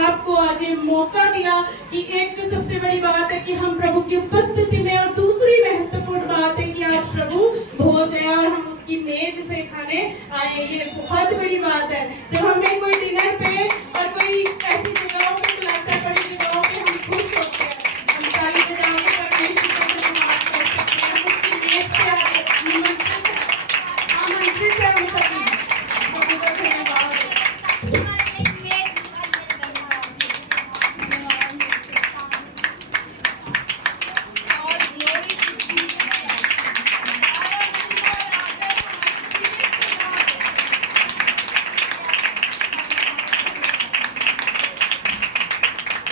आपको आज ये मौका दिया कि एक तो सबसे बड़ी बात है कि हम प्रभु की उपस्थिति में, और दूसरी महत्वपूर्ण बात है कि आप प्रभु भोज है और हम उसकी मेज से खाने आए। ये बहुत बड़ी बात है। जब हमें कोई डिनर पे और कोई ऐसी जगहों पे बुलाता है, बड़ी जगहों पे, हम खुश होते हैं, हम ताली बजा के परमेश्वर को धन्यवाद करते हैं। उसकी मेज पे आमंत्रित है हम सभी। प्रभु का धन्यवाद।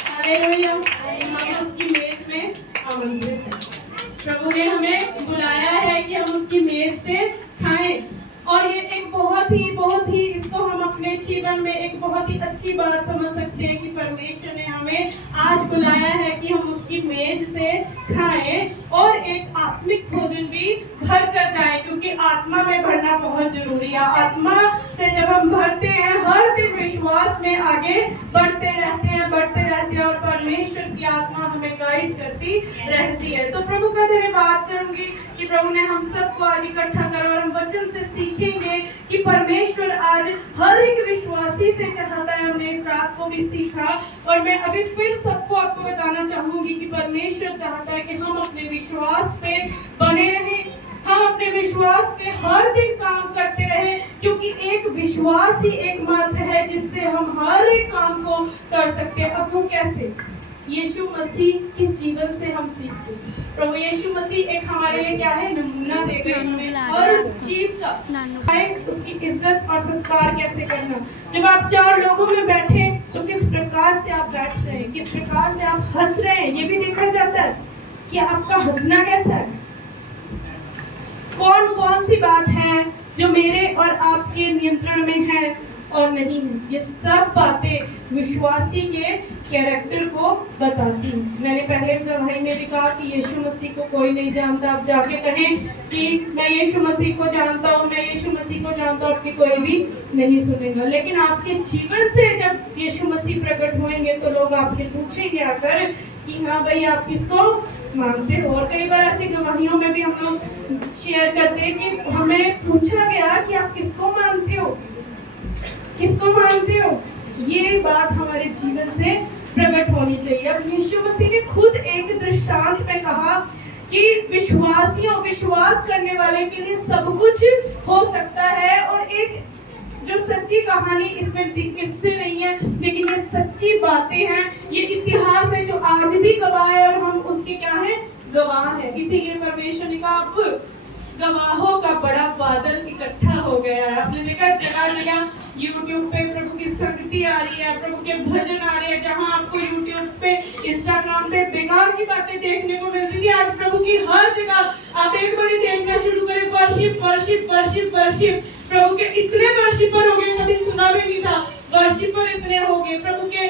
हालेलुया। हम उसकी मेज में आमंत्रित हैं। प्रभु ने हमें बुलाया है कि हम उसकी मेज से खाएं, और ये एक बहुत ही इसको हम अपने जीवन में एक बहुत ही अच्छी बात समझ सकते हैं कि परमेश्वर ने हमें आज बुलाया है कि हम उसकी मेज से खाएं और एक आत्मिक भोजन भी भर कर जाए, क्योंकि आत्मा में भरना बहुत जरूरी है। आत्मा से जब हम भरते हैं, हर दिन विश्वास में आगे बढ़ते रहते हैं और परमेश्वर की आत्मा हमें गाइड करती रहती है। तो प्रभु का धन्यवाद करूंगी कि प्रभु ने हम सबको आज इकट्ठा करा, और हम वचन से सीखेंगे कि परमेश्वर आज हर एक विश्वासी से चाहता है। हमने इस रात को भी सीखा, और मैं अभी फिर सबको आपको बताना चाहूंगी कि परमेश्वर चाहता है कि हम अपने विश्वास पे बने रहें, हम अपने विश्वास पे हर दिन काम करते रहे, क्योंकि एक विश्वास ही एकमात्र है जिससे हम हर एक काम को कर सकते हैं। अब वो कैसे? यीशु मसीह के जीवन से हम सीखते हैं। प्रभु यीशु मसीह एक हमारे लिए क्या है? नमूना दे गए हमें हर चीज का, उसकी इज्जत और सत्कार कैसे करना। जब आप चार लोगों में बैठे तो किस प्रकार से आप बैठ रहे हैं, किस प्रकार से आप हंस रहे हैं, ये भी देखा जाता है कि आपका हंसना कैसा है। कौन कौन सी बात है जो मेरे और आपके नियंत्रण में है और नहीं है। ये सब बातें विश्वासी के कैरेक्टर को बताती हैं। मैंने पहले गवाही में भी कहा कि यीशु मसीह को कोई नहीं जानता। आप जाके कहें कि मैं यीशु मसीह को जानता हूँ, मैं यीशु मसीह को जानता हूँ, आपकी कोई भी नहीं सुनेगा। लेकिन आपके जीवन से जब यीशु मसीह प्रकट होंगे तो लोग आपके पूछेंगे आकर कि हाँ भाई आप किसको मानते हो। और कई बार ऐसी गवाहियों में भी हम लोग शेयर करते हैं कि हमें पूछा गया कि आप किसको मानते हो, किसको मानते हो। ये बात हमारे जीवन से प्रकट होनी चाहिए। अब यीशु मसीह ने खुद एक दृष्टांत में कहा कि विश्वास करने वाले के लिए सब कुछ हो सकता है। और एक जो सच्ची कहानी, इसमें किस्से नहीं है लेकिन ये सच्ची बातें हैं, ये इतिहास है जो आज भी गवाह है, और हम उसके क्या है? गवाह है। इसीलिए परमेश्वर ने कहा अब गवाहों का बड़ा बादल इकट्ठा हो गया है। आपने देखा जगह जगह यूट्यूब पे प्रभु की संगति आ रही है, प्रभु के भजन आ रहे हैं। जहां आपको यूट्यूब पे, इंस्टाग्राम पे बेकार की बातें देखने को मिलती थी, आज प्रभु की हर जगह आप एक बार देखना शुरू करें, वर्शिप वर्शिप वर्शिप वर्शिप। प्रभु के इतने वर्शिपर हो गए, कभी सुना भी नहीं था। वर्शिपर इतने हो गए, प्रभु के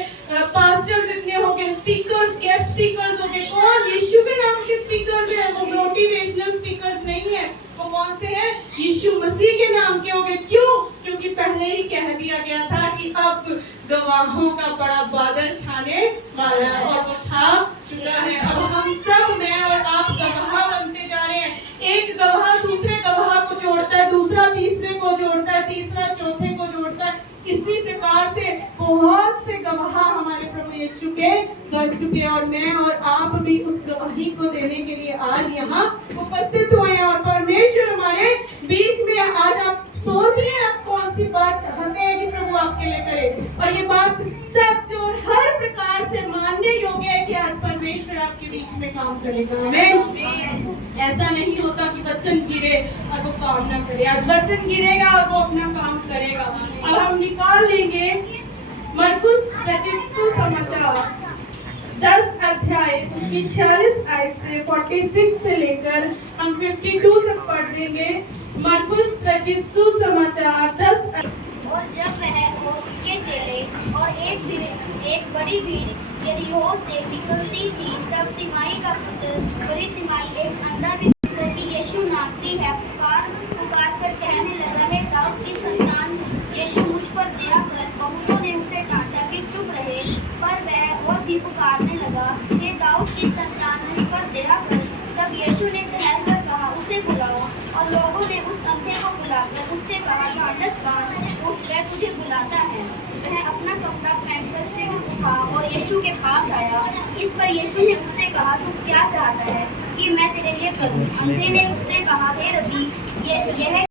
पास्टर्स इतने हो गए, स्पीकर्स, गेस्ट स्पीकर्स हो गए। कौन? यीशु के नाम के स्पीकर्स हैं। वो मोटिवेशनल स्पीकर्स नहीं है। वो कौन से हैं? यीशु मसीह के नाम के हो गए। क्यों? क्योंकि पहले ही कह दिया गया था कि अब गवाहों का बड़ा बादल छाने वाला है, और वो छा चुका है। अब हम सब, मैं और आप, गवाह बनते जा रहे हैं। एक गवाह दूसरे गवाह को जोड़ता है, दूसरा तीसरे को जोड़ता है, तीसरा चौथे को जोड़ता है। इसी प्रकार से बहुत से गवाह हमारे प्रभु यीशु के बन चुके हैं, और मैं और आप भी उस गवाही को देने के लिए आज यहाँ उपस्थित हुए हैं। और परमेश्वर हमारे बीच में आज, आप सोच रहे हैं आप कौन सी बात चाहते हैं कि प्रभु आपके लिए करे, और ये बात सच और हर प्रकार से मानने योग्य है कि आज परमेश्वर आपके बीच में काम करेगा। आमीन। ऐसा नहीं होता कि वचन गिरे और वो काम ना करे। आज वचन गिरेगा और वो अपना काम करेगा। अब हम निकाल लेंगे मरकुस रचित सुसमाचार 10 अध्याय उसकी 46 आयत से 46 से लेकर हम 52 तक पढ़ देंगे। मरकुस रचित सुसमाचार 10। और जब वह और उसके चेले और एक बड़ी भीड़ यरीहो से निकलती थी, तब तिमाई का पुत्र बड़ी तिमाई एक अंधा व्यक्ति कि यीशु नासरी है, पुकार कर कहने लगा, हे दाऊद की संतान, यीशु मुझ पर दया कर। बहुतों ने उसे डांटा कि चुप रहे, ठहरकर कहा, उसे बुलाओ। और लोगों ने उस अंधे को बुलाकर उससे कहा, ढाढ़स बांध, उठ, वह तुझे बुलाता है। वह अपना कपड़ा पहनकर शीघ्र उठा और यीशु के पास आया। इस पर यीशु ने उससे कहा, तू क्या चाहता है कि मैं तेरे लिए करूं? अंधे ने उससे कहा, हे रब्बी, यह